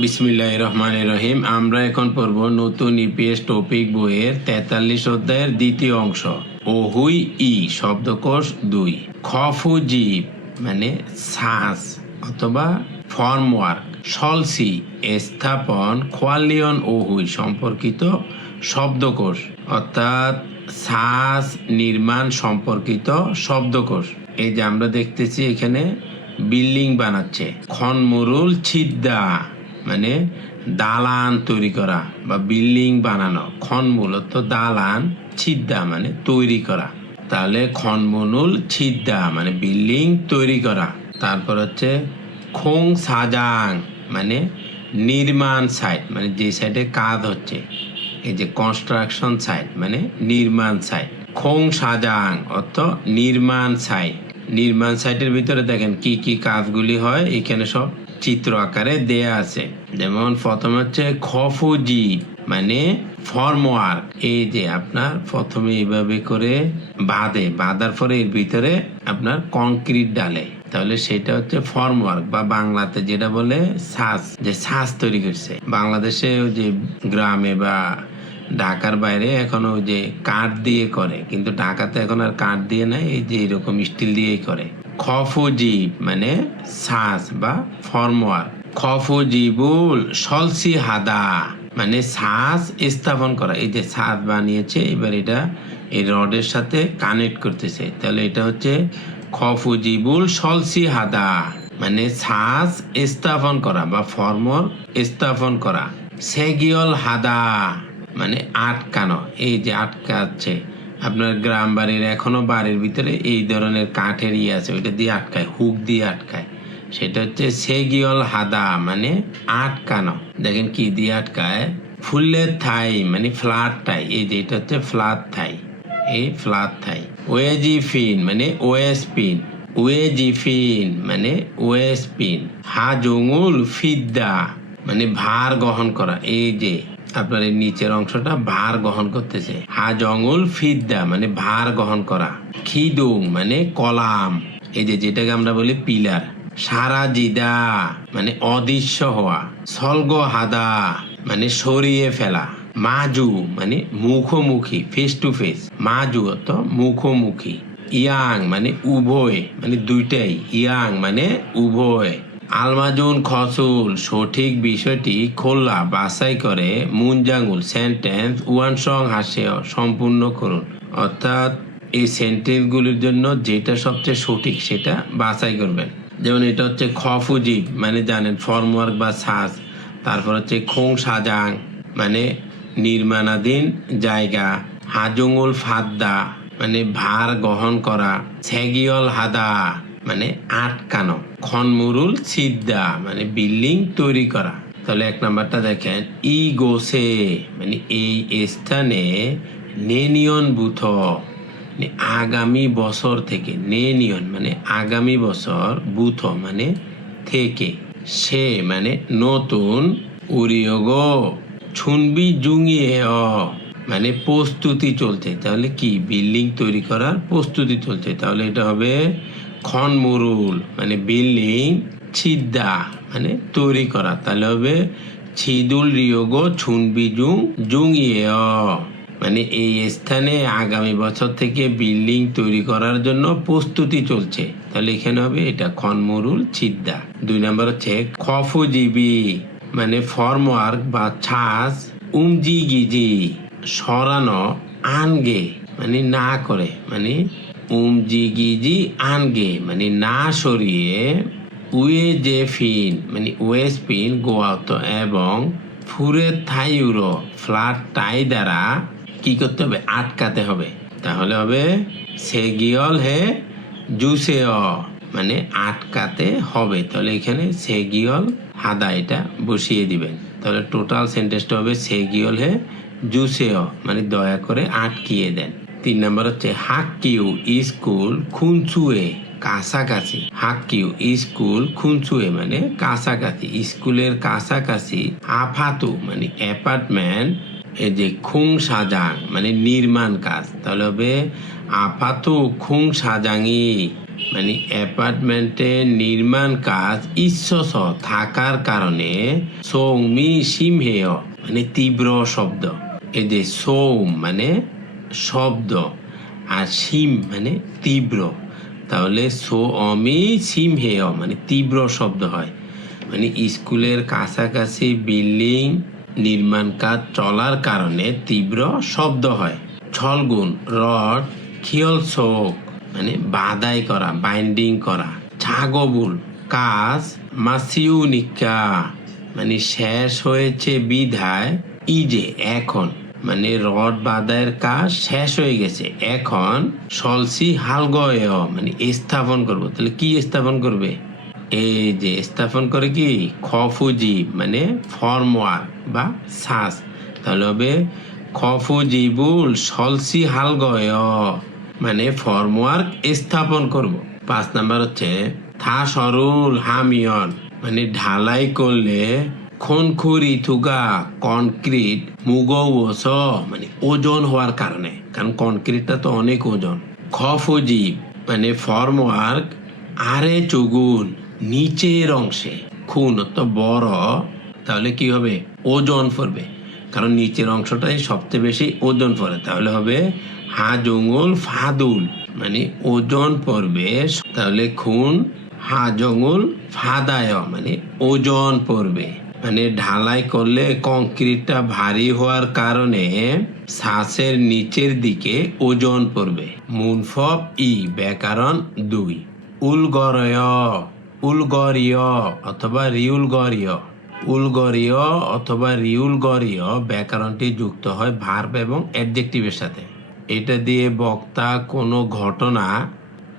বিসমিল্লাহ রহমান রহিম আমরা এখন পড়ব নতুন ইপিএস টপিক বইয়ের তেতাল্লিশ অধ্যায়ের দ্বিতীয় অংশ। ওহুই ই, শব্দকোষ দুই। খফু জীব মানে শ্বাস অথবা ফর্মওয়ার্ক। সলসি, স্থাপন, খোয়ালিয়ন ওহুই সম্পর্কিত শব্দকোষ। অর্থাৎ শ্বাস নির্মাণ সম্পর্কিত শব্দকোষ। এই যে আমরা দেখতেছি এখানে, বিল্ডিং বানাচ্ছে। খনমরুল ছিদ্দা। মানে দালান তৈরি করা বা বিল্ডিং বানানো, খন মূলত দালান, ছিদ্দা মানে তৈরি করা। তাহলে খনমনুল ছিদ্দা মানে বিল্ডিং তৈরি করা। তারপর হচ্ছে খোং সাজাং মানে নির্মাণ সাইট মানে যে সাইডে কাজ হচ্ছে। এই যে কনস্ট্রাকশন সাইট মানে নির্মাণ সাইট খোং সাজাং অর্থ নির্মাণ সাইট নির্মাণ সাইটের ভিতরে দেখেন কি কি কাজগুলি হয়, এখানে সব চিত্র আকারে দেয়া আছে। যেমন প্রথম হচ্ছে খফুজি মানে ফর্মওয়ার্ক। এই যে আপনার প্রথমে এইভাবে করে বাঁধে, বাঁধার পরে এর ভিতরে আপনার কংক্রিট ডালে। তাহলে সেটা হচ্ছে ফর্মওয়ার্ক বা বাংলাতে যেটা বলে শ্বাস যে শ্বাস তৈরি করছে। বাংলাদেশে ওই যে গ্রামে বা ঢাকার বাইরে এখন ওই যে কাঠ দিয়ে করে, কিন্তু ঢাকাতে এখন আর কাঠ দিয়ে নাই, এই যে এরকম স্টিল দিয়েই করে। খফুজীব মানে শ্বাস বা ফর্মওয়ার্ক খফুজিবুল সলসি হাদা মানে শ্বাস স্থাপন করা। এই যে শ্বাস বানিয়েছে, এবার এটা এই রডের সাথে কানেক্ট করতেছে। তাহলে এটা হচ্ছে খফুজিবুল সলসি হাদা মানে শ্বাস স্থাপন করা বা ফর্মর স্থাপন করা। সেগিয়ল হাদা মানে আটকানো। এই যে আটকাচ্ছে আপনার গ্রাম বাড়ির এখনও বাড়ির ভিতরে এই ধরনের কাঠের ইয়ে আছে, ওইটা দিয়ে আটকায়, হুক দিয়ে আটকায়। সেটা হচ্ছে সেগিয়ল হাদা মানে আটকানো। দেখেন কি দিয়ে আটকায়? ফুলের থাই মানে ফ্ল্যাট থাই, এই যে এটা হচ্ছে ফ্ল্যাট থাই, এই ফ্ল্যাট থাই। ওয়েজিফিন মানে ওয়েসপিন, ওয়েজিফিন মানে ওয়েসপিন। হাজুঙুল ফিদ্দা মানে ভার গ্রহণ করা, এই যে। আপনার এই নিচের অংশটা ভার গ্রহণ করতেছে। হাজঙ্গুল ফিদ্দা মানে ভার গ্রহণ করা। খিদুং মানে কলাম। এই যে যেটাকে আমরা বলি পিলার। সারা জিদা মানে অদৃশ্য হওয়া। সলগ হাদা মানে সরিয়ে ফেলা। মাজু মানে মুখোমুখি ফেস টু ফেস মাজু অর্থ মুখোমুখি। ইয়াং মানে উভয় মানে দুইটাই। ইয়াং মানে উভয়। আলমাজুন খসুল, সঠিক বিষয়টি খোলা বাছাই করে মুনজাঙ্গুল সেন্টেন্স ওয়ান সং হাসে সম্পূর্ণ করুন। অর্থাৎ এই সেন্টেন্সগুলির জন্য যেটা সবচেয়ে সঠিক সেটা বাছাই করবেন। যেমন এটা হচ্ছে খফুজিব মানে জানেন ফর্মওয়ার্ক বা সাজ। তারপর হচ্ছে খোং সাজাং মানে নির্মাণাধীন জায়গা। হাজুঙ্গুল ফাদ্দা মানে ভার গ্রহণ করা। ছেগিয়ল হাদা মানে আটকানো। খনমুরুল সিদ্ধা মানে বিল্ডিং তৈরি করা। তাহলে এক নাম্বারটা দেখেন ই গোসে মানে এই স্থানে নেনিয়ন বুথ মানে আগামী বছর থেকে, নেনিয়ন মানে আগামী বছর বুথ মানে থেকে, সে মানে নতুন উরিয়গ, ছুনবি জুঙিয়ে মানে প্রস্তুতি চলছে। তাহলে কি? বিল্ডিং তৈরি করার প্রস্তুতি চলছে। তাহলে এটা হবে খনমুরুল মানে বিল্ডিং ছিদ্দা মানে তৈরি করা। তাহলে হবে ছিদুল রিয়োগ ছুনবিজুং জুঙিয়ে মানে এই স্থানে আগামী বছর থেকে বিল্ডিং তৈরি করার জন্য প্রস্তুতি চলছে। তাহলে এখানে হবে এটা, খনমুরুল, ছিদ্দা। দুই নম্বর হচ্ছে খফুজিবি মানে ফর্মওয়ার্ক বা ছাস উমজি গিজি সরানো, আনগে মানে না করে মানে উমজিগিজি আনগে মানে না সরিয়ে উয়ে যে ফিন মানে ওয়েস পিন গোয়াত এবং ফুরে থাইউরো ফ্ল্যাট টাই দ্বারা কি করতে হবে আটকাতে হবে তাহলে হবে সে সেগিয়ল হে জুসে মানে আটকাতে হবে তাহলে এখানে সে সেগিয়ল হাদা এটা বসিয়ে দিবেন তাহলে টোটাল সেন্টেন্সটা হবে সে সেগিয়ল হে জুসেও মানে দয়া করে আটকিয়ে দেন তিন নম্বর হচ্ছে হাক্কিউ স্কুল খুনচুয়ে কাছাকাছি। হাক্কিউ স্কুল খুনচুয়ে মানে কাছাকাছি, স্কুলের কাছাকাছি আফাতু মানে অ্যাপার্টমেন্ট, এই যে খুং সাজাং মানে নির্মাণ কাজ। তাহলে হবে আপাতু খুং সাজাঙি মানে অ্যাপার্টমেন্টে নির্মাণ কাজ ইচ্ছস থাকার কারণে সৌমি সিমহেয় মানে তীব্র শব্দ। এই যে সৌম মানে শব্দ আর সিম মানে তীব্র। তাহলে সো অমি সিম হেয় মানে তীব্র শব্দ হয়। মানে স্কুলের কাছাকাছি বিল্ডিং নির্মাণ কাজ চলার কারণে তীব্র শব্দ হয়। ছলগুণ, রড, খিয়ল শোক মানে বাদাই করা, বাইন্ডিং করা। ছাগবুল, কাজ মাসিউনিকা মানে শেষ হয়েছে বিধায় ই যে এখন। মানে রড বাদায়ের কাজ শেষ হয়ে গেছে। এখন সলসি হালগয় মানে স্থাপন করব। তাহলে কি স্থাপন করবে? এই যে স্থাপন করে কি? খফুজি মানে ফর্মওয়ার্ক বা শ্বাস তাহলে হবে খফুজিবুল সলসি হালগয় মানে ফর্মওয়ার্ক স্থাপন করব। পাঁচ নাম্বার হচ্ছে থা সরুল হামিয়ন মানে ঢালাই করলে খনখুরি থুগা কনক্রিট মুগৌস মানে ওজন হওয়ার কারণে। কারণ কনক্রিটটা তো অনেক ওজন। খফুজি মানে ফর্মওয়ার্ক, আরে চুগুন, নিচের অংশে। খুন তো বড়, তাহলে কি হবে? ওজন পড়বে। কারণ নিচের অংশটাই সবচেয়ে বেশি ওজন পড়ে। তাহলে হবে হা জঙ্গল ফাদুল মানে ওজন পড়বে, তাহলে খুন, হা জঙ্গল ফাদায় মানে ওজন পড়বে। মানে ঢালাই করলে কংক্রিটটা ভারী হওয়ার কারণে শ্বাসের নিচের দিকে ওজন পড়বে। মুনফব ই ব্যাকরণ দুই। উলগরয়, উলগরীয় অথবা রিউলগরীয়। উলগরীয় অথবা রিউলগরীয় ব্যাকরণটি যুক্ত হয় ভার্ব এবং অ্যাডজেক্টিভের সাথে। এটা দিয়ে বক্তা কোনো ঘটনা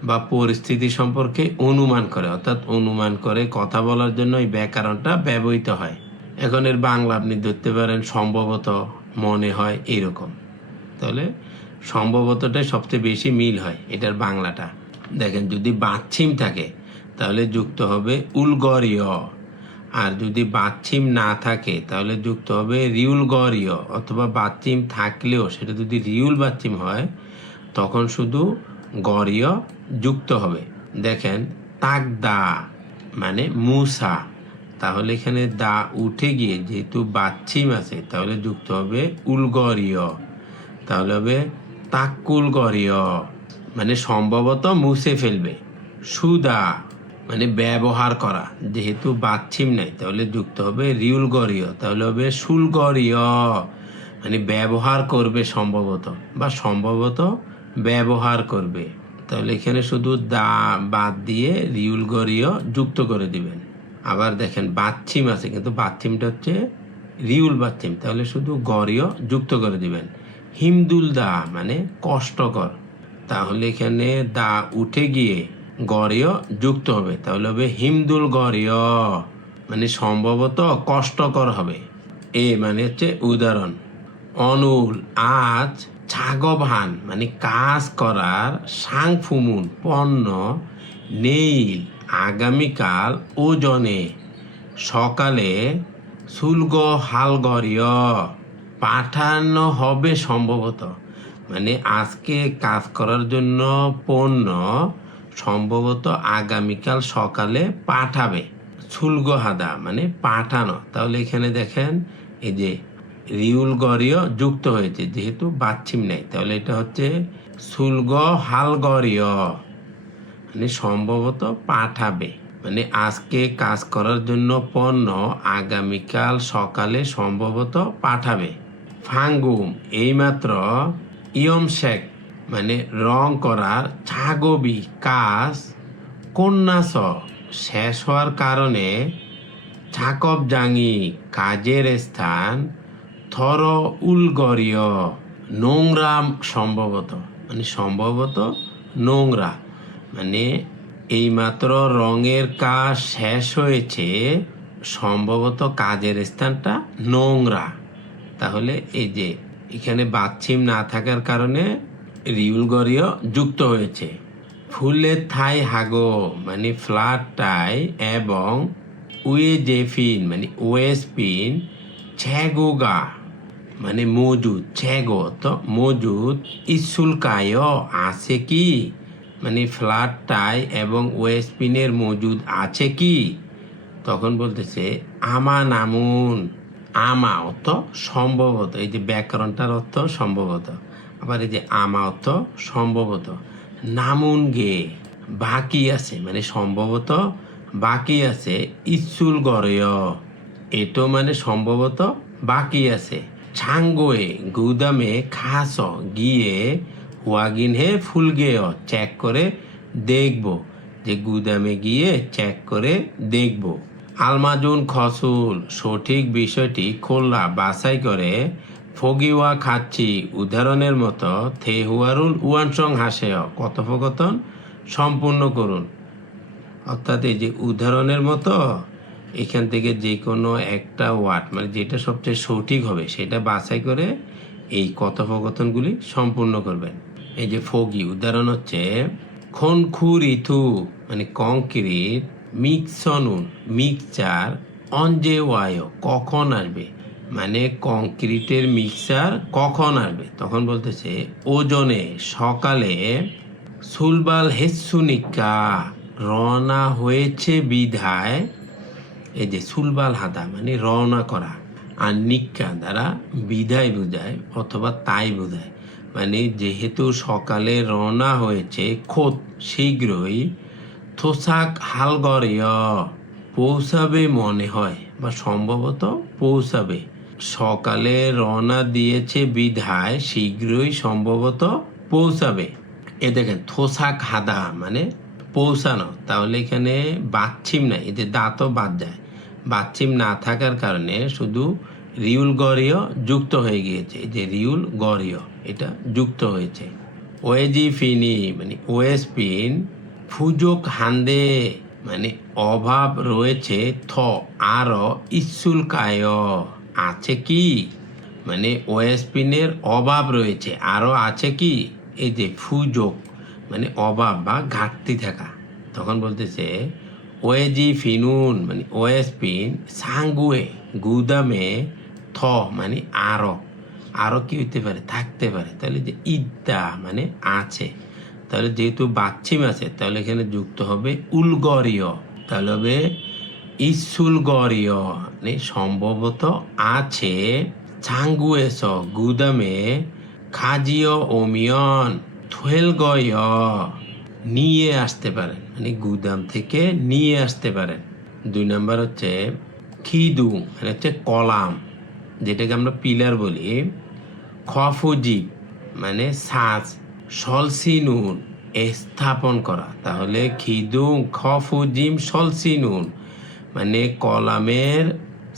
বা পরিস্থিতি সম্পর্কে অনুমান করে, অর্থাৎ অনুমান করে কথা বলার জন্য এই ব্যাকরণটা ব্যবহৃত হয়। এখন এর বাংলা আপনি ধরতে পারেন, সম্ভবত মনে হয় এরকম। তাহলে সম্ভবতটাই সবচেয়ে বেশি মিল হয় এটার বাংলাটা। দেখেন, যদি বাচ্ছিম থাকে, তাহলে যুক্ত হবে উলগরীয়। আর যদি বাচ্ছিম না থাকে, তাহলে যুক্ত হবে রিউলগরীয়, অথবা বাচ্চিম থাকলেও, সেটা যদি রিউল বাচ্চিম হয়, তখন শুধু গরীয় যুক্ত হবে। দেখেন তাক দা মানে মুসা। তাহলে এখানে দা উঠে গিয়ে যেহেতু বাচ্ছিম আছে, তাহলে যুক্ত হবে উলগরীয় তাহলে হবে তাক্কুল গরীয় মানে সম্ভবত মুছে ফেলবে। সুদা মানে ব্যবহার করা। যেহেতু বাচ্ছিম নাই, তাহলে যুক্ত হবে রিউলগরীয় তাহলে হবে শুলগরীয় মানে ব্যবহার করবে সম্ভবত। বা সম্ভবত ব্যবহার করবে। তাহলে এখানে শুধু দা বাদ দিয়ে রিউলগরীয় যুক্ত করে দিবেন। আবার দেখেন, বাচ্ছিম আছে, কিন্তু বাচ্ছিমটা হচ্ছে রিউল বাচ্ছিম। তাহলে শুধু গরীয় যুক্ত করে দিবেন। হিমদুল দা মানে কষ্টকর। তাহলে এখানে দা উঠে গিয়ে গরীয় যুক্ত হবে। তাহলে হবে হিমদুল গরীয় মানে সম্ভবত কষ্টকর হবে। এ মানে হচ্ছে উদাহরণ। অনুল, আজ ছাগভান মানে কাজ করার সাংফুমুন, পণ্য, নেইল, আগামীকাল, ওজনে, সকালে শুল্ক হালগরীয়, পাঠানো হবে সম্ভবত। মানে আজকে কাজ করার জন্য পণ্য সম্ভবত আগামীকাল সকালে পাঠাবে। শুল্ক হাদা মানে পাঠানো। তাহলে এখানে দেখেন, এই যে রিউল গরীয় যুক্ত হয়েছে, যেহেতু বাচ্ছিম নেই। তাহলে এটা হচ্ছে শুল্ক হালগরীয় মানে সম্ভবত পাঠাবে। মানে আজকে কাজ করার জন্য পণ্য আগামীকাল সকালে সম্ভবত পাঠাবে। ফাঙ্গুম, এইমাত্র ইয়ম শেখ মানে রং করার ছাগবি কাজ কন্যাস শেষ হওয়ার কারণে ছাকব জাঙ্গি কাজের স্থান থর উলগরীয় নোংরা সম্ভবত। মানে সম্ভবত নোংরা। মানে এইমাত্র রঙের কাজ শেষ হয়েছে, সম্ভবত কাজের স্থানটা নোংরা। তাহলে এই যে এখানে বাচ্ছিম না থাকার কারণে রিউলগরীয় যুক্ত হয়েছে। ফুলের থাই হাগো মানে ফ্ল্যাট টাই এবং উয়েজেফিন মানে ওয়েসপিন ছ্যাগোগা মানে মজুদ ছ্যাগো তো মজুদ, ইসুলকায় আছে কি? মানে ফ্ল্যাট টাই এবং ওয়েস্টপিনের মজুদ আছে কি? তখন বলতেছে, আমা নামুন, আমা অর্থ সম্ভবত। এই যে ব্যাকরণটার অর্থ সম্ভবত। আবার এই যে আমা অর্থ সম্ভবত। নামুন গে, বাকি আছে মানে সম্ভবত, বাকি আছে ইচ্ছুল গরয় এটো মানে সম্ভবত, বাকি আছে। ছাঙ্গোয়ে গুদামে, খাস, গিয়ে হে ফুলগে চেক করে দেখব, যে গুদামে গিয়ে চেক করে দেখব। আলমাজুন খসুল, সঠিক বিষয়টি খোলা বাছাই করে ফগিওয়া খাচ্ছি, উদাহরণের মতো থে থেহুয়ারুল উয়ানসং হাসেয় কথোপকথন সম্পূর্ণ করুন। অর্থাৎ এই যে উদাহরণের মতো এখান থেকে যে কোনো একটা ওয়ার্ড মানে যেটা সবচেয়ে সঠিক হবে, সেটা বাছাই করে এই কথোপকথনগুলি সম্পূর্ণ করবেন। এই যে ফগি, উদাহরণ হচ্ছে খনখু ঋতু মানে কংক্রিট মিক্সনুন মিক্সচার অঞ্জে ওয়ায় কখন আসবে মানে কংক্রিটের মিক্সচার কখন আসবে। তখন বলতেছে, ওজনে সকালে সুলবাল হেসুনিকা, রওনা হয়েছে বিধায় এই যে সুলবাল হাদা মানে রওনা করা আর নিক্কা দ্বারা বিদায় বোঝায় অথবা তাই বোঝায়। মানে যেহেতু সকালে রওনা হয়েছে, খোদ শীঘ্রই থোসাক হালগরীয় পৌঁছাবে মনে হয় বা সম্ভবত পৌঁছাবে। সকালে রওনা দিয়েছে বিধায় শীঘ্রই সম্ভবত পৌঁছাবে। এ দেখেন, থোসাক হাদা মানে পৌঁছানো। তাহলে এখানে বাচ্ছিম না এতে দাঁতও বাদ যায়। বাচ্ছিম না থাকার কারণে শুধু রিউল গরীয় যুক্ত হয়ে গিয়েছে। যে রিউল গরীয় এটা যুক্ত হয়েছে। ওয়েজি ফিনি মানে ওয়েসপিন ফুজোক হান্দে মানে অভাব রয়েছে থ আর ইসুল কায়, আছে কি? মানে ওয়েসপিনের অভাব রয়েছে, আরও আছে কি? এই যে ফুজোক মানে অভাব বা ঘাটতি থাকা। তখন বলতেছে ওয়েজি ফিনুন মানে ওয়েসপিন সাঙ্গুয়ে, গুদামে, থ মানে আরও। আরও কি হইতে পারে? থাকতে পারে। তাহলে যে ইদ্যা মানে আছে। তাহলে যেহেতু বাচ্চিম আছে, তাহলে এখানে যুক্ত হবে উলগরীয়। তাহলে হবে ইসুলগরীয়। মানে সম্ভবত আছে ছাঙ্গুয়েস গুদামে খাজিও ওমিয়ন থুয়েলগয় নিয়ে আসতে পারেন। মানে গুদাম থেকে নিয়ে আসতে পারেন। দুই নাম্বার হচ্ছে খিদু মানে হচ্ছে কলাম, যেটাকে আমরা পিলার বলি। খফুজিব মানে সাজ, সলসিনুন স্থাপন করা। তাহলে খিদুং খফুজিম সলসিনুন মানে কলামের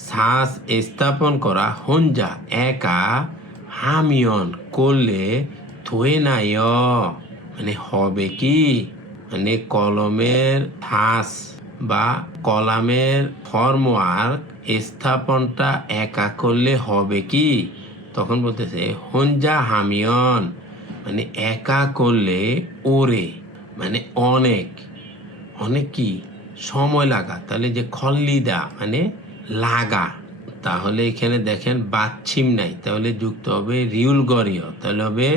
শ্বাস স্থাপন করা। হঞ্জা একা, হামিয়ন, করলে থয়ে নাই মানে হবে কি? মানে কলমের ঠাস বা কলামের ফর্মওয়ার্ক স্থাপনটা একা করলে হবে কি? তখন বলতেছে হঞ্জা হামিয়ন। মানে একা করলে ওরে মানে অনেক অনেক কি? সময় লাগা। তাহলে যে খল্লিদা মানে লাগা। তাহলে এখানে দেখেন বাচ্ছিম নাই। তাহলে যুক্ত হবে রিউল গরীয় তাহলে হবে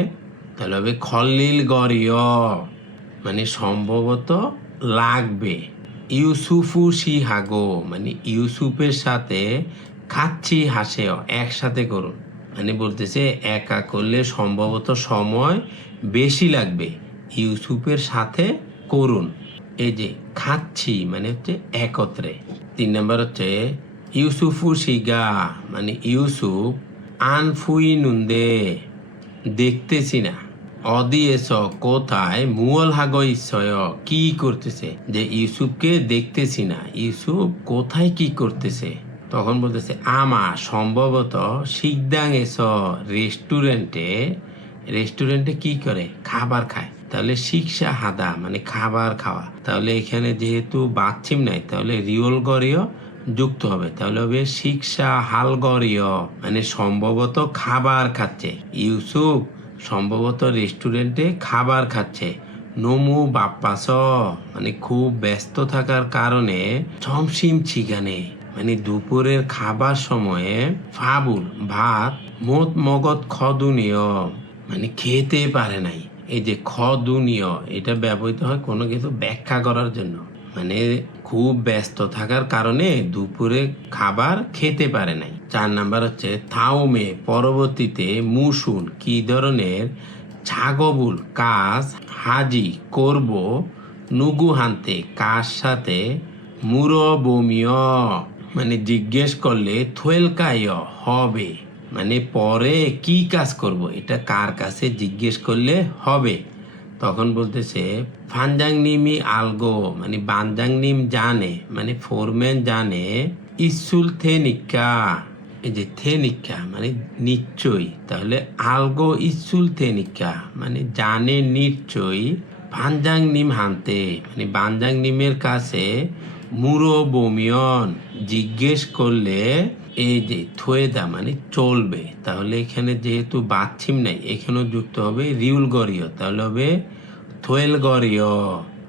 তাহলে হবে খল্লিল গরীয় মানে সম্ভবত লাগবে। ইউসুফু সিহাগো মানে ইউসুফের সাথে খাচ্ছি হাসেও, একসাথে করুন। মানে বলতেছে, একা করলে সম্ভবত সময় বেশি লাগবে। ইউসুফের সাথে করুন। এই যে খাচ্ছি মানে হচ্ছে একত্রে। তিন নম্বর হচ্ছে, ইউসুফু সিগা মানে ইউসুফ আনফুই নুন্দে দেখতেছি না। অদিয়েছ কোথায়? মুয়াল হাগ ইচ্ছয় কি করতেছে? যে ইউসুফকে দেখতেছি না। ইউসুফ কোথায় কি করতেছে? তখন বলতেছে, আমা, সম্ভবত শিকদাং এস রেস্টুরেন্টে রেস্টুরেন্টে কি করে? খাবার খায়। তাহলে শিক্ষা হাদা মানে খাবার খাওয়া। তাহলে এখানে যেহেতু বাচ্চিম নাই, তাহলে রিওল গরীয় যুক্ত হবে। তাহলে হবে শিক্ষা হালগরীয় মানে সম্ভবত খাবার খাচ্ছে। ইউসুফ সম্ভবত রেস্টুরেন্টে খাবার খাচ্ছে। নমু বাপ্পাস। মানে খুব ব্যস্ত থাকার কারণে ছমসিম ছিগানে। মানে দুপুরের খাবার সময়ে ফাবুল, ভাত, মোট মগজ খদনীয়। মানে খেতে পারে নাই। এই যে খ দুনিয় এটা ব্যবহৃত হয় কোনো কিছু ব্যাখ্যা করার জন্য। মানে খুব ব্যস্ত থাকার কারণে দুপুরে খাবার খেতে পারে নাই। চার নাম্বার হচ্ছে থাউমে পরবর্তীতে মুসুন, কি ধরনের ছাগবুল, কাজ, হাজি, করব, নুগু হানতে, কার সাথে মুরবমিয়? মানে জিজ্ঞেস করলে থুয়েলকায় হবে। মানে পরে কি কাজ করব, এটা কার কাছে জিজ্ঞেস করলে হবে? তখন বলতেছে ফানজাং নিমি আলগো মানে বানজাং নিম জানে মানে ফোরম্যান জানে ইসুল থেনিকা এই যে থেনিকা মানে নিশ্চয়ই, তাহলে আলগো ইসুল থেনিকা মানে জানে নিশ্চয়ই বানজাং নিম হানতে মানে বানজাং নিমের কাছে মুরবমিয়ন জিজ্ঞেস করলে এই যে থুয়েদা মানে চলবে, তাহলে এখানে যেহেতু বাচ্ছিম নাই, এখানেও যুক্ত হবে রিউল গরীয় তাহলে হবে থোয়েল গরীয়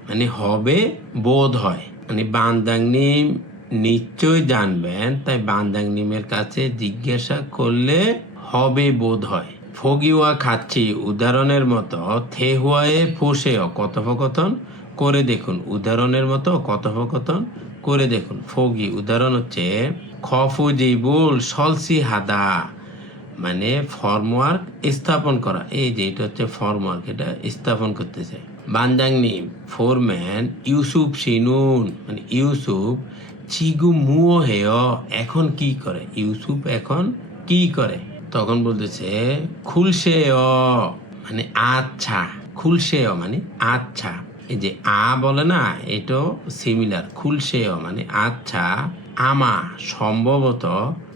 মানে হবে বোধ হয় মানে বান্দাং নিম নিশ্চয় জানবেন, তাই বান্দাং নিমের কাছে জিজ্ঞাসা করলে হবে বোধ হয়। ফগিওয়া খাচ্ছি, উদাহরণের মতো থেহুয়ায়ে ফুসেও কথোপকথন করে দেখুন, উদাহরণের মতো কথোপকথন করে দেখুন। ফগি, উদাহরণ হচ্ছে, খফু জিবুল সলসি হাদা মানে ফর্মওয়ার্ক স্থাপন করা। এই যে, এটা হচ্ছে ফর্মওয়ার্ক, এটা স্থাপন করতেছে। বানজাংনি ফোরম্যান, ইউসুফ সিনুন মানে ইউসুফ চিগু মুও হেয় এখন কি করে? ইউসুফ এখন কি করে? তখন বলতেছে খুলসে মানে আচ্ছা খুলসে মানে আচ্ছা। এই যে আ বলে না, এটাও সিমিলার খুলসে মানে আচ্ছা আমা সম্ভবত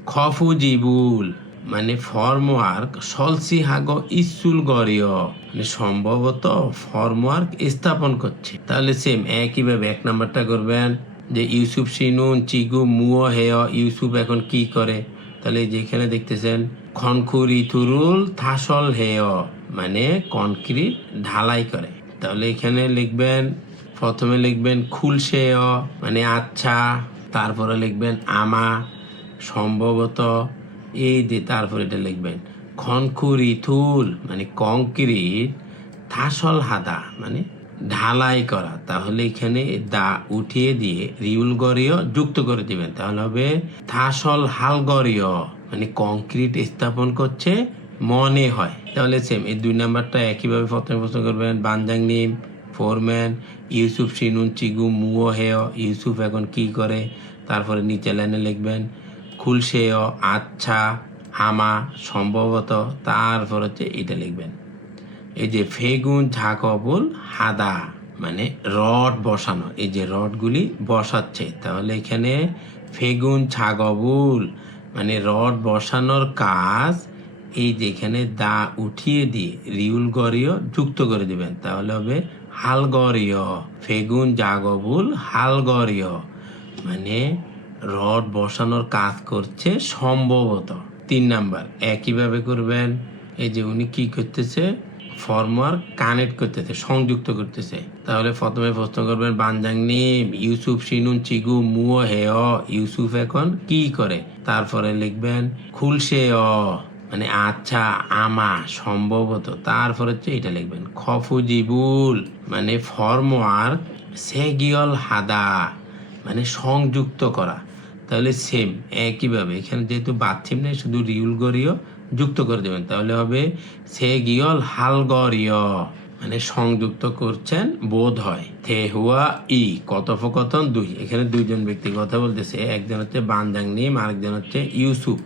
খফু জিবুল মানে ফর্মওয়ার্ক সলসি হাগ ইসুল গরীয় মানে সম্ভবত ফর্মওয়ার্ক স্থাপন করছে। তাহলে সেম একইভাবে এক নাম্বারটা করবেন। যে ইউসুফ সিনুন, চিগু মুও হেয়, ইউসুফ এখন কি করে? তাহলে যেখানে দেখতেছেন খনখুরি তুরুল থাসল হেয় মানে কনক্রিট ঢালাই করে। তাহলে এখানে লিখবেন, প্রথমে লিখবেন খুলসেয় মানে আচ্ছা তারপরে লিখবেন আমা, সম্ভবত এই যে তারপর এটা লিখবেন খনখুরি থুল মানে কংক্রিট থাসল হাদা মানে ঢালাই করা। তাহলে এখানে দা উঠিয়ে দিয়ে রিউল গড়ীয় যুক্ত করে দিবেন। তাহলে হবে থাসল হাল গড়ীয় মানে কংক্রিট স্থাপন করছে মনে হয়। তাহলে সেম এই দুই নাম্বারটা একইভাবে প্রথমে প্রশ্ন করবেন, বানজাং নিম, ফোরম্যান, ইউসুফ সিনুন চিগু মুও হেয়, ইউসুফ এখন কি করে? তারপরে নিচে লাইনে লিখবেন, খুলসেয় আচ্ছা হামা, সম্ভবত, তারপর হচ্ছে এটা লিখবেন। এই যে ফেগুন ঝাঁকবুল হাদা মানে রড বসানো। এই যে রডগুলি বসাচ্ছে। তাহলে এখানে ফেগুন ছাগবুল মানে রড বসানোর কাজ এই যে এখানে দা উঠিয়ে দিয়ে রিউল গড়ীয় যুক্ত করে দিবেন। তাহলে হবে হাল গড়ীয় ফেগুন জাগবুল হাল গড়ীয় মানে রড বসানোর কাজ করছে সম্ভবত। তিন নাম্বার, একইভাবে করবেন। এই যে উনি কি করতেছে? ফর্মার কানেক্ট করতেছে, সংযুক্ত করতেছে। তাহলে প্রথমে প্রশ্ন করবেন বানজাং নিম ইউসুফ, সিনুন, চিগু মুও হে অ ইউসুফ এখন কি করে? তারপরে লিখবেন, খুলসে অ মানে আচ্ছা আমা, সম্ভবত। তারপর হচ্ছে এটা লিখবেন খফুজিবুল মানে ফর্মওয়ার্ক সেগিয়ল হাদা মানে সংযুক্ত করা। তাহলে সেম একইভাবে। এখানে যেহেতু বাথিম নেই, শুধু রিউল গড়ীয় যুক্ত করে দেবেন। তাহলে হবে সে গিয়ল হাল গড়ীয় মানে সংযুক্ত করছেন বোধ হয়। থে হুয়া ই, কথোপকথন দুই। এখানে দুইজন ব্যক্তি কথা বলতেছে। একজন হচ্ছে বানজাং নিম আরেকজন হচ্ছে ইউসুফ।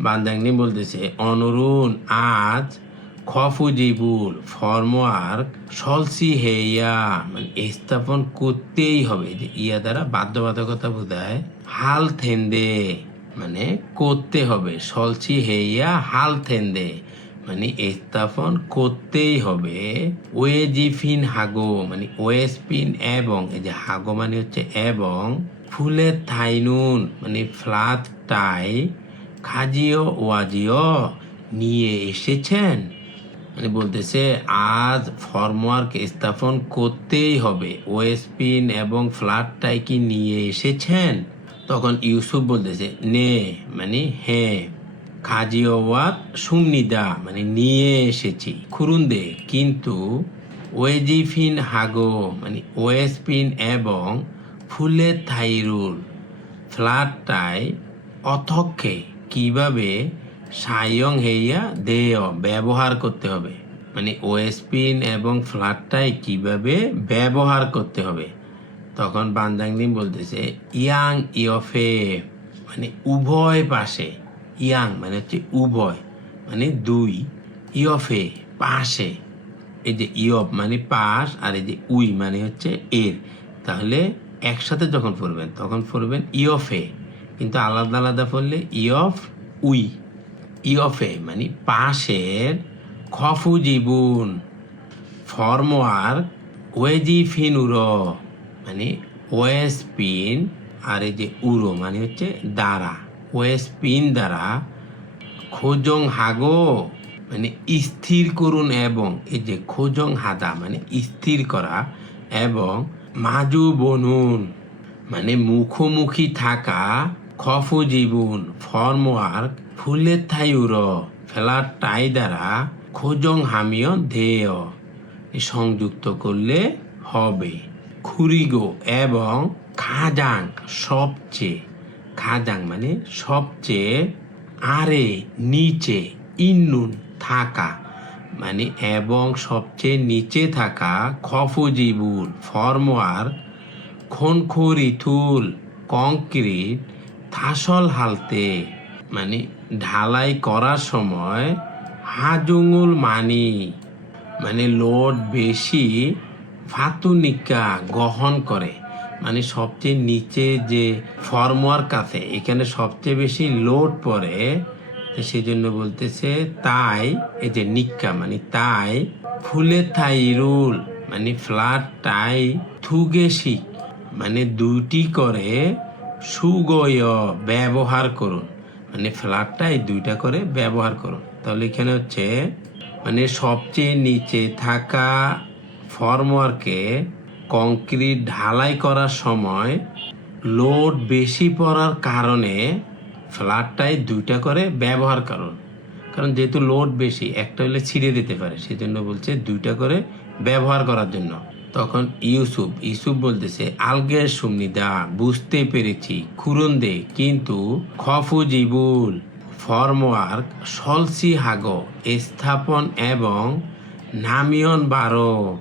বান্দাংনি বলতেছে, অনুরুণ আজ খফুজিবুল ফর্মওয়ার্ক সলসি হেয়া মানে স্থাপন করতেই হবে। যে ইয়া দ্বারা বাধ্যবাধকতা বোঝায় হাল থেন্দে। মানে করতে হবে। সলসি হেইয়া হাল থেন্দে। মানে স্থাপন করতেই হবে। ওয়েজিফিন হাগো মানে ওয়েসপিন এবং এই যে হাগো মানে হচ্ছে এবং ফুলের থাইনুন মানে ফ্লাট টাই খাজিও ওয়াজিও নিয়ে এসেছেন। মানে বলতেছে, আজ ফর্মওয়ার্ক স্থাপন করতেই হবে। ওয়েসপিন এবং ফ্ল্যাটটাই কি নিয়ে এসেছেন? তখন ইউসুফ বলতেছে, নে মানে হ্যাঁ খাজিওয়াত সুমনিদা মানে নিয়ে এসেছি খুরুন্দে কিন্তু ওয়েজিফিন হাগো মানে ওয়েসপিন এবং ফুলের থাইরুল ফ্ল্যাটটায় অথক্ষে কীভাবে সায়ং হেইয়া দেয় ব্যবহার করতে হবে? মানে ওয়েসপিন এবং ফ্ল্যাটটায় কীভাবে ব্যবহার করতে হবে? তখন বান্দাংদিন বলতেছে, ইয়াং ইয়ফে মানে উভয় পাশে। ইয়াং মানে হচ্ছে উভয় মানে দুই। ইয়ফে, পাশে। এই যে ইয়ব মানে পাশ আর এই যে উই মানে হচ্ছে এর। তাহলে একসাথে যখন পড়বেন, তখন পড়বেন ইয়ফে। কিন্তু আলাদা আলাদা পড়লে ইয়ফ, উই। ইয়ফে মানে পাশের খফু জীবন ফর্মওয়ার ওয়েজি ফিন উরো মানে ওয়েস পিন আর এই যে উরো মানে হচ্ছে দ্বারা। ওয়েস পিন দ্বারা খোজং হাগো মানে স্থির করুন এবং এই যে খোজং হাদা মানে স্থির করা এবং মাজু বনুন মানে মুখোমুখি থাকা খফু জীবন, ফর্মওয়ার্ক ফুলের থাই থাইউর ফেলার টাই দ্বারা খোজং হামিয় ধেয় সংযুক্ত করলে হবে। খুরিগো এবং খাজাং সবচেয়ে, খাজাং মানে সবচেয়ে আরে, নিচে ইন্নুন থাকা মানে এবং সবচেয়ে নিচে থাকা খফুজিবুল ফর্মওয়ার খনখরিথুল কংক্রিট, থাসল হালতে মানে ঢালাই করার সময় হাজুঙুল মানি মানে লোড বেশি ফাতুনিকা গ্রহণ করে। মানে সবচেয়ে নিচে যে ফর্মওয়ার্ক আছে, এখানে সবচেয়ে বেশি লোড পড়ে সেই জন্য বলতেছে, তাই এই যে নিক্কা মানে তাই ফুলে থাই রুল মানে ফ্ল্যাট টাই থুগেশিক মানে দুটি করে সুগয় ব্যবহার করুন মানে ফ্ল্যাটটাই দুইটা করে ব্যবহার করুন। তাহলে এখানে হচ্ছে মানে সবচেয়ে নিচে থাকা ফর্মওয়ার্কে কংক্রিট ঢালাই করার সময় লোড বেশি পড়ার কারণে ফ্ল্যাটটাই দুইটা করে ব্যবহার করুন। কারণ যেহেতু লোড বেশি, একটা হলে ছিঁড়ে দিতে পারে, সেজন্য বলছে দুইটা করে ব্যবহার করার জন্য। তখন ইউসুফ ইউসুফ বলতেছে, আলগের সুমনিদা, বুঝতে পেরেছি খুরন্দে কিন্তু খফুজিবুল ফর্মওয়ার্ক সলসি হাগো, স্থাপন এবং নামিয়ন বারো।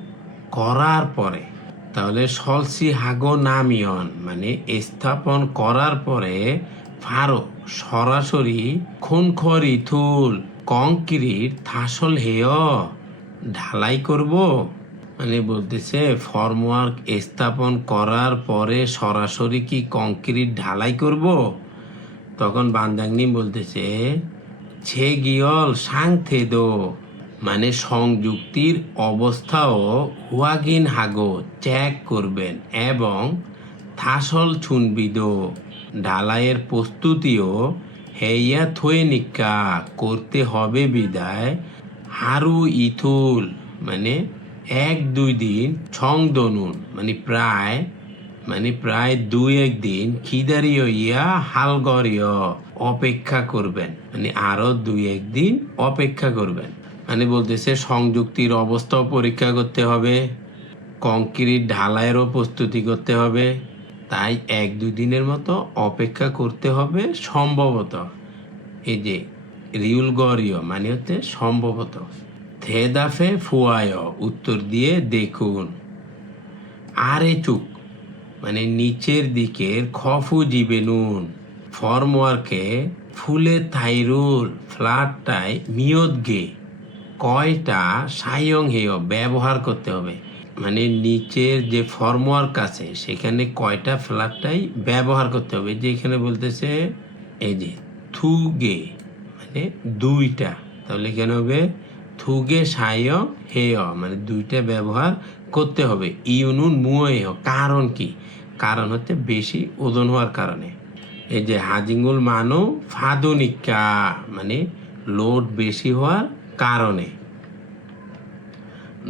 করার পরে, তাহলে সলসি হাগো নামিয়ন মানে স্থাপন করার পরে ফারো সরাসরি খুনখরি থুল কংক্রিট, থাসল হেয়, ঢালাই করব। মানে বলতেছে ফর্মওয়ার্ক স্থাপন করার পরে সরাসরি কি কংক্রিট ঢালাই করব? তখন বান্দাংনি বলতেছে, ছে গিয়ল সাংথে দো। মানে সংযুক্তির অবস্থাও হুয়াগিন হাগো চেক করবেন এবং থাসল ছুনবিদ। ঢালাইয়ের প্রস্তুতিও হেইয়া থৈনিকা করতে হবে বিদায়। হারু ইথুল মানে এক দুই দিন ছং দনুন মানে প্রায় মানে প্রায় দুই এক দিন খিদারিও ইয়া হালগরিয় অপেক্ষা করবেন মানে আরও দুই একদিন অপেক্ষা করবেন। মানে বলতেছে, সংযুক্তির অবস্থাও পরীক্ষা করতে হবে, কংক্রিট ঢালাইয়েরও প্রস্তুতি করতে হবে, তাই এক দিনের মতো অপেক্ষা করতে হবে সম্ভবত। এই যে রিউলগরীয় মানে হচ্ছে সম্ভবত। থেদাফে ফুয়ায়, উত্তর দিয়ে দেখুন। আরে চুক মানে নিচের দিকের খফু জিবেনুন ফর্মওয়ার্কে ফুলে থাইরুল ফ্ল্যাটটায় মিয়দগে। কয়টা সায়ং হেয় ব্যবহার করতে হবে? মানে নিচের যে ফর্মওয়ার্ক আছে, সেখানে কয়টা ফ্ল্যাটটাই ব্যবহার করতে হবে? যেখানে বলতেছে, এই যে থুগে মানে দুইটা। তাহলে এখানে হবে থুগে সায় হেয় মানে দুইটা ব্যবহার করতে হবে। ইউনুন মুয়ে কারণ কি? কারণ হচ্ছে বেশি ওজন হওয়ার কারণে। এই যে হাজিঙ্গুল মানো ফাদুনিকা মানে লোড বেশি হওয়ার কারণে।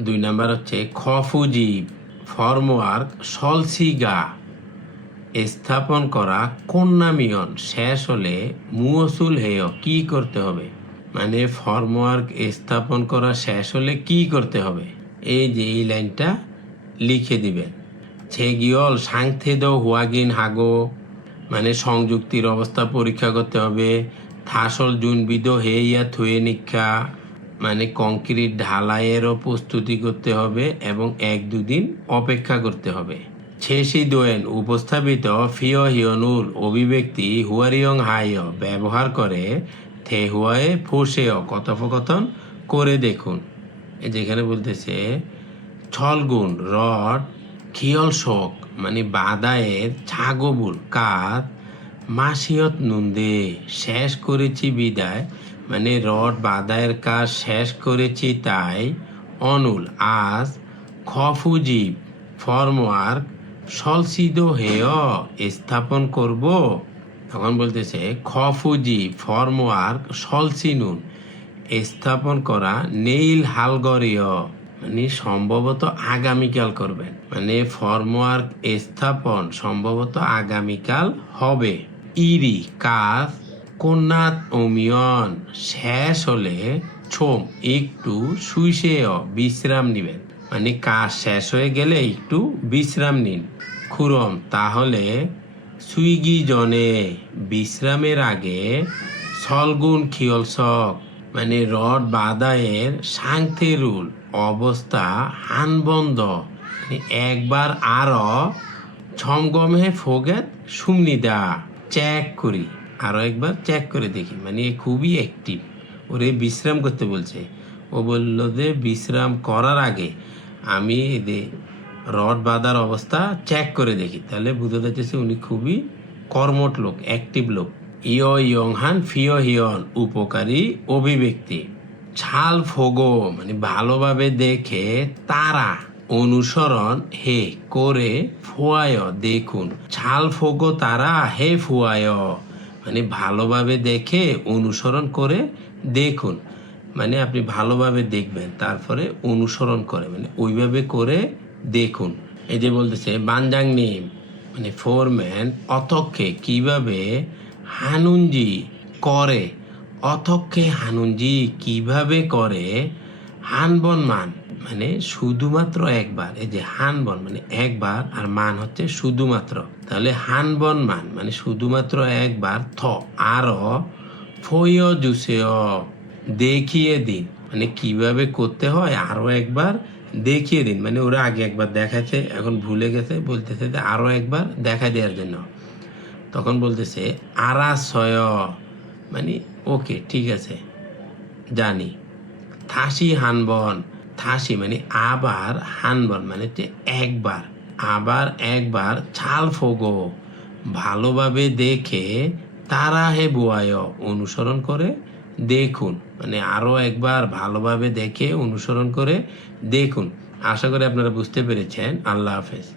দুই নাম্বার হচ্ছে খফুজিব ফর্মওয়ার্ক সলসিগা স্থাপন করা কন্যামিয়ন, শেষ হলে মুয়সুল হেয়, কি করতে হবে? মানে ফর্মওয়ার্ক স্থাপন করা শেষ হলে কি করতে হবে? এই যে এই লাইনটা লিখে দিবেন। ছেগিয়ল সাংথেদ হুয়াগিন হাগো মানে সংযুক্তির অবস্থা পরীক্ষা করতে হবে। থাসল জুনবিদ হেইয়া থুয়ে নিক্ষা। মানে কংক্রিট ঢালাইয়েরও প্রস্তুতি করতে হবে এবং এক দুদিন অপেক্ষা করতে হবে। ছেসি দোয়েন উপস্থাপিত ফিয় হিয়নুর অভিব্যক্তি হুয়ারিয়ং হাইয় ব্যবহার করে থে হুয়ায়ে ফুসেয় কথোপকথন করে দেখুন। যেখানে বলতেছে, ছলগুণ, রড, খিয়ল শোক মানে বাদায়ের ছাগবুল, কাত, মাসিয়ত নুন্দে শেষ করেছি বিদায় মানে রড বাদায়ের কাজ শেষ করেছি তাই অনুল আজ খফুজীব ফর্মওয়ার্ক সলসিদ হেয় স্থাপন করব। তখন বলতেছে খফুজি ফর্মওয়ার্ক সলসিনুন স্থাপন করা নেইল হালগরীয়। মানে সম্ভবত আগামীকাল করবেন। মানে ফর্মওয়ার্ক স্থাপন সম্ভবত আগামীকাল হবে। ইরি কাজ কন্যাত অমিয়ন শেষ হলে ছোম, একটু শুইসেয় বিশ্রাম নিবেন। মানে কাজ শেষ হয়ে গেলে একটু বিশ্রাম নিন। খুরম, তাহলে সুইগি জনে বিশ্রামের আগে সলগুন খিয়লসক মানে রড বাদায়ের সাংথেরুল অবস্থা হানবন্ধ। মানে একবার আরও ছমগমে ফোগেত সুমনিদা চেক করি। আরও একবার চেক করে দেখি। মানে খুবই অ্যাক্টিভ ওরে বিশ্রাম করতে বলছে। ও বলল যে বিশ্রাম করার আগে আমি এদের রড বাঁধার অবস্থা চেক করে দেখি। তাহলে বুঝতে যাচ্ছে উনি খুবই কর্মট লোক অ্যাক্টিভ লোক। ইয়, ইয়ংহান, ফিয়, হিয়ন, উপকারী অভিব্যক্তি। ছাল ফোগো মানে ভালোভাবে দেখে তারা, অনুসরণ হে, করে ফুয়ায়, দেখুন। ছাল ফোগো তারা, হে ফুয়ায়। মানে ভালোভাবে দেখে অনুসরণ করে দেখুন। মানে আপনি ভালোভাবে দেখবেন, তারপরে অনুসরণ করে মানে ওইভাবে করে দেখুন। এই যে বলতেছে বানজাং নেম মানে ফোরম্যান অতক্ষে কীভাবে হানুনজি করে অতক্ষে হানুনজি কীভাবে করে হানবন মান মানে শুধুমাত্র একবার, এই যে হানবন মানে একবার, আর মান হচ্ছে শুধুমাত্র। তাহলে হানবন মান মানে শুধুমাত্র একবার, থ, আরও ফয় জুসেয়, দেখিয়ে দিন। মানে কীভাবে করতে হয় আরও একবার দেখিয়ে দিন। মানে ওরা আগে একবার দেখাচ্ছে এখন ভুলে গেছে, বলতেছে যে আরও একবার দেখা দেওয়ার জন্য। তখন বলতেছে, আরাশয় মানে ওকে, ঠিক আছে, জানি। থাসি হানবন, থাসি মানে আবার, হানবন মানে হচ্ছে একবার, আবার একবার ছাল ফোগো। ভালোভাবে দেখে তারা হে বোয়ায়, অনুসরণ করে দেখুন। মানে আরও একবার ভালোভাবে দেখে, অনুসরণ করে দেখুন। আশা করি আপনারা বুঝতে পেরেছেন। আল্লাহ হাফেজ।